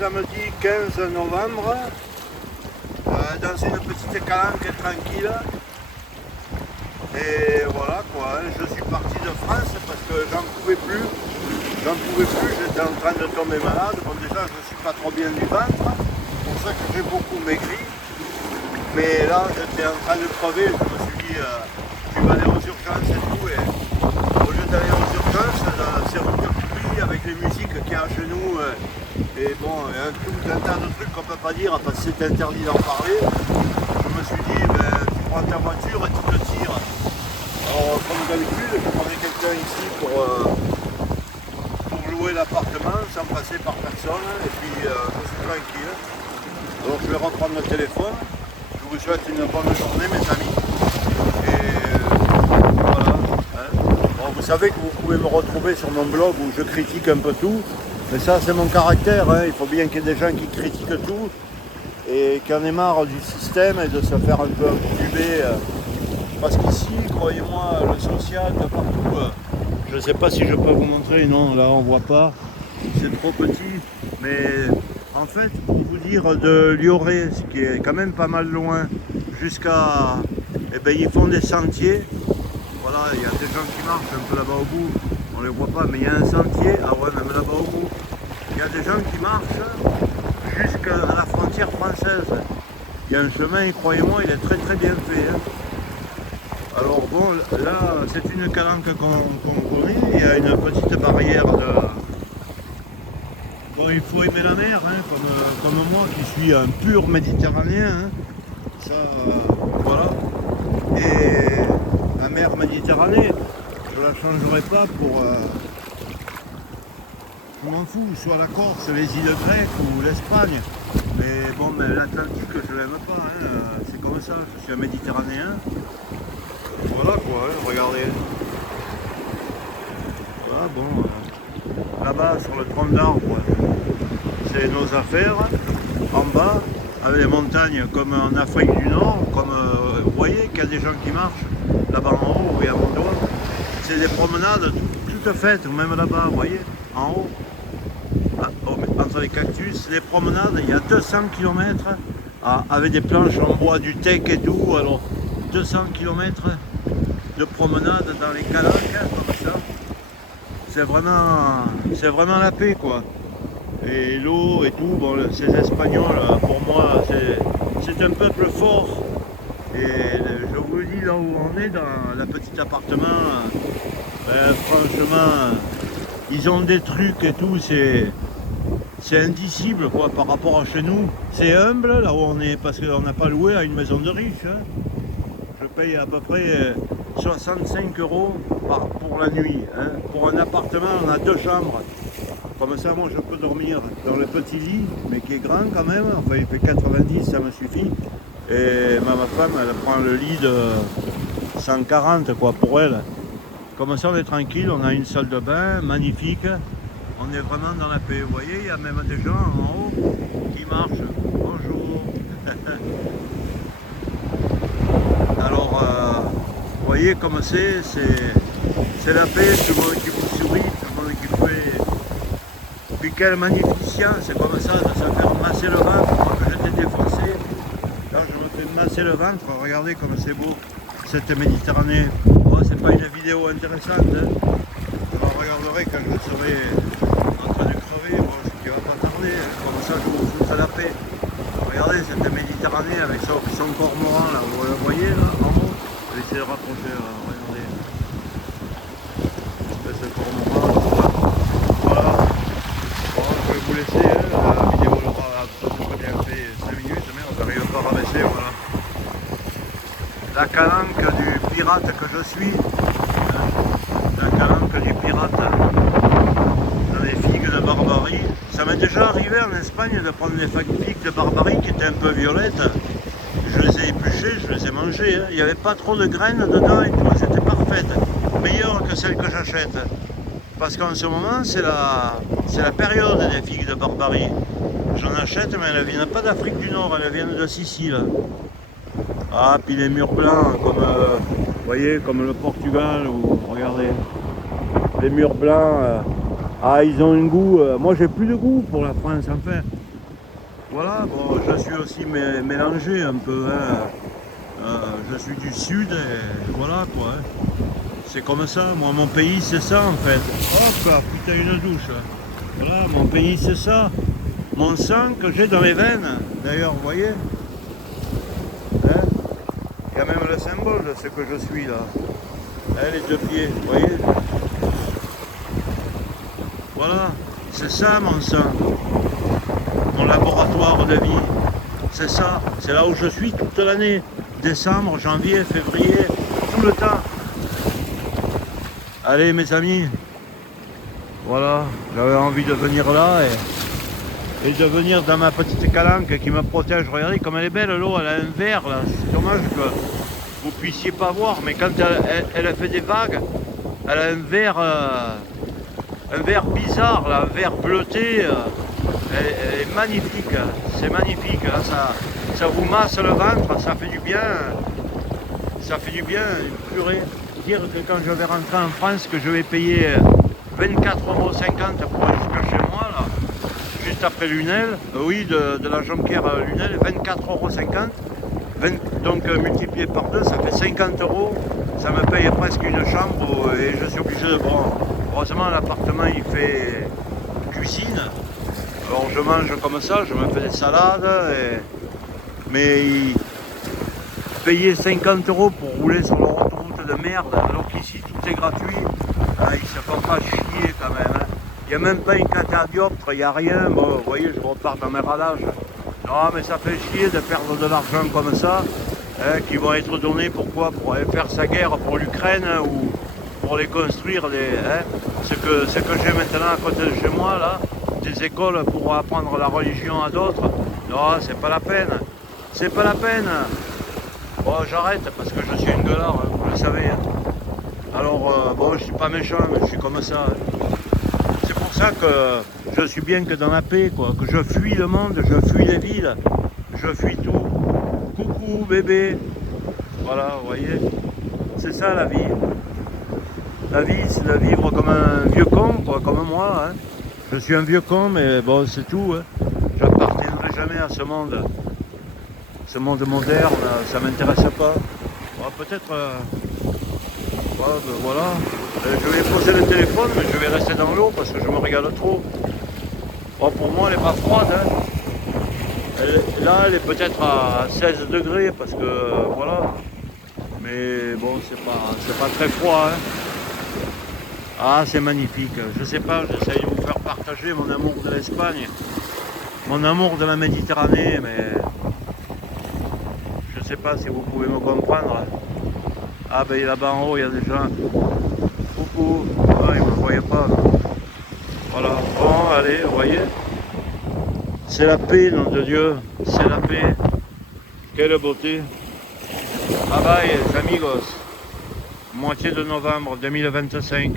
samedi 15 novembre dans une petite calanque tranquille. Et voilà quoi, hein, je suis parti de France parce que j'en pouvais plus, j'étais en train de tomber malade. Bon, déjà je ne suis pas trop bien du ventre, c'est pour ça que j'ai beaucoup maigri. Mais là j'étais en train de crever, je me suis dit tu vas aller aux urgences et tout. Et au lieu d'aller aux urgences, c'est reparti avec les musiques qu'il y a chez nous. Et bon, tout un tas de trucs qu'on ne peut pas dire parce que c'est interdit d'en parler. Je me suis dit, tu prends ta voiture et tu te tires. Alors, comme d'habitude, je prenais quelqu'un ici pour louer l'appartement sans passer par personne. Et puis, je suis tranquille. Alors, je vais reprendre le téléphone. Je vous souhaite une bonne journée, mes amis. Et voilà. Hein. Bon, vous savez que vous pouvez me retrouver sur mon blog où je critique un peu tout. Mais ça, c'est mon caractère. Hein. Il faut bien qu'il y ait des gens qui critiquent tout et qui en aient marre du système et de se faire un peu entuber. Parce qu'ici, croyez-moi, le social de partout, je ne sais pas si je peux vous montrer, non, là on ne voit pas, c'est trop petit. Mais en fait, pour vous dire, de Lioré, ce qui est quand même pas mal loin, jusqu'à... Eh bien, ils font des sentiers. Voilà, il y a des gens qui marchent un peu là-bas au bout. On ne les voit pas, mais il y a un sentier. Ah ouais, même là-bas au bout. Il y a des gens qui marchent jusqu'à la frontière française. Il y a un chemin, et croyez-moi, il est très très bien fait. Hein. Alors bon, là, c'est une calanque qu'on connaît. Il y a une petite barrière de... Bon, il faut aimer la mer, hein, comme moi qui suis un pur méditerranéen. Hein. Ça, voilà. Et la mer Méditerranée, je la changerai pas pour... je m'en fous, soit la Corse, les îles grecques ou l'Espagne. Mais bon, mais l'Atlantique, je l'aime pas. Hein. C'est comme ça, je suis un méditerranéen. Voilà quoi, hein, regardez. Voilà, bon, là-bas sur le tronc d'arbre, c'est nos affaires. En bas, avec les montagnes comme en Afrique du Nord, comme vous voyez qu'il y a des gens qui marchent là-bas en haut et à mon doigt. C'est des promenades toutes faites, même là-bas, vous voyez, en haut. Entre les cactus, les promenades, il y a 200 km avec des planches en bois, du teck et tout. Alors 200 km de promenade dans les calanques comme ça. C'est vraiment la paix quoi. Et l'eau et tout, bon, ces Espagnols, pour moi, c'est un peuple fort. Et je vous le dis, là où on est, dans le petit appartement, ben, franchement, ils ont des trucs et tout, c'est indicible quoi par rapport à chez nous. C'est humble là où on est parce qu'on n'a pas loué à une maison de riche. Hein. Je paye à peu près 65 € pour la nuit. Hein. Pour un appartement, on a 2 chambres. Comme ça, moi, je peux dormir dans le petit lit, mais qui est grand quand même. Enfin, il fait 90, ça me suffit. Et ma femme, elle prend le lit de 140 quoi pour elle. Comme ça, on est tranquille. On a une salle de bain magnifique. On est vraiment dans la paix. Vous voyez, il y a même des gens en haut qui marchent. Bonjour. Alors, vous voyez comme c'est la paix, tout le monde qui vous sourit, tout le monde qui fait. Puis quelle magnificence, c'est comme ça de se faire masser le ventre. Moi que j'étais défoncé, là je me fais masser le ventre. Regardez comme c'est beau, cette Méditerranée. Bon, c'est pas une vidéo intéressante. Hein. Je la regarderai quand je serai en train de crever, bon, ce qui va pas tarder, hein. Comme ça je vous fous à la paix. Regardez cette Méditerranée avec son cormoran là, vous le voyez là en haut. Je vais essayer de rapprocher, regardez. Ce cormoran, voilà. Bon, je vais vous laisser, hein. La vidéo aura absolument bien fait 5 minutes, mais on n'arrive pas à rabaisser, voilà. La calanque du pirate que je suis, hein. La calanque du pirate. Dans les figues de Barbarie. Ça m'est déjà arrivé en Espagne de prendre des figues de Barbarie qui étaient un peu violettes. Je les ai épluchées, je les ai mangées. Hein. Il n'y avait pas trop de graines dedans et tout, c'était parfaite. Meilleure que celle que j'achète. Parce qu'en ce moment, c'est la période des figues de Barbarie. J'en achète, mais elles ne viennent pas d'Afrique du Nord, elles viennent de Sicile. Ah, puis les murs blancs, comme vous voyez, comme le Portugal, ou regardez, les murs blancs. Ah, ils ont un goût. Moi, j'ai plus de goût pour la France, enfin. Voilà, bon, je suis aussi mélangé un peu, hein. Je suis du sud et voilà quoi, hein. C'est comme ça, moi mon pays c'est ça en fait. Hop, là, putain une douche. Voilà, mon pays c'est ça. Mon sang que j'ai dans les veines, d'ailleurs, vous voyez, hein, il y a même le symbole de ce que je suis là. Hein, les deux pieds, vous voyez. Voilà, c'est ça mon sang, mon laboratoire de vie. C'est ça, c'est là où je suis toute l'année. Décembre, janvier, février, tout le temps. Allez mes amis, voilà, j'avais envie de venir là et de venir dans ma petite calanque qui me protège. Regardez comme elle est belle l'eau, elle a un vert là. C'est dommage que vous puissiez pas voir, mais quand elle fait des vagues, elle a un vert bizarre là, un vert bleuté. Elle est magnifique, c'est magnifique. Hein, ça vous masse le ventre, ça fait du bien. Ça fait du bien, une purée. Dire que quand je vais rentrer en France, que je vais payer 24,50 € pour aller jusqu'à chez moi, là, juste après Lunel, oui, de la Jonquière à Lunel, 24,50 €. Donc multiplié par 2, ça fait 50 €. Ça me paye presque une chambre et je suis obligé de... Bon, heureusement, l'appartement, il fait cuisine. Alors je mange comme ça, je me fais des salades, mais payer 50 € pour rouler sur l'autoroute de merde, alors qu'ici tout est gratuit, ah, ils se font pas chier quand même. Hein. Il n'y a même pas une catadioptre, il n'y a rien. Bon, vous voyez, je repars dans mes radages. Non, mais ça fait chier de perdre de l'argent comme ça, hein, qui vont être donnés pourquoi? Pour aller faire sa guerre pour l'Ukraine hein, ou pour les construire. Hein, ce que j'ai maintenant à côté de chez moi, là, des écoles pour apprendre la religion à d'autres. Non, c'est pas la peine. C'est pas la peine. Bon, j'arrête parce que je suis une gueulard, hein, vous le savez. Hein. Alors, bon, je suis pas méchant, mais je suis comme ça. Hein. C'est pour ça que je suis bien que dans la paix, quoi. Que je fuis le monde, je fuis les villes, je fuis tout. Coucou, bébé. Voilà, vous voyez. C'est ça la vie. La vie, c'est de vivre comme un vieux con, quoi, comme moi. Hein. Je suis un vieux con, mais bon, c'est tout. Hein. J'appartiendrai jamais à ce monde. Ce monde moderne, ça m'intéresse pas. Bon, peut-être, ouais, ben voilà. Je vais poser le téléphone, mais je vais rester dans l'eau parce que je me régale trop. Bon, pour moi, elle n'est pas froide. Hein. Là, elle est peut-être à 16 degrés parce que voilà. Mais bon, c'est pas très froid. Hein. Ah, c'est magnifique. Je sais pas, j'essaye de vous faire partager mon amour de l'Espagne, mon amour de la Méditerranée, mais je sais pas si vous pouvez me comprendre. Ah ben là-bas en haut il y a des gens. Coucou. Ah, ils me voyaient pas. Voilà. Bon allez, vous voyez. C'est la paix, nom de Dieu. C'est la paix. Quelle beauté. Bye bye amigos. Moitié de novembre 2025.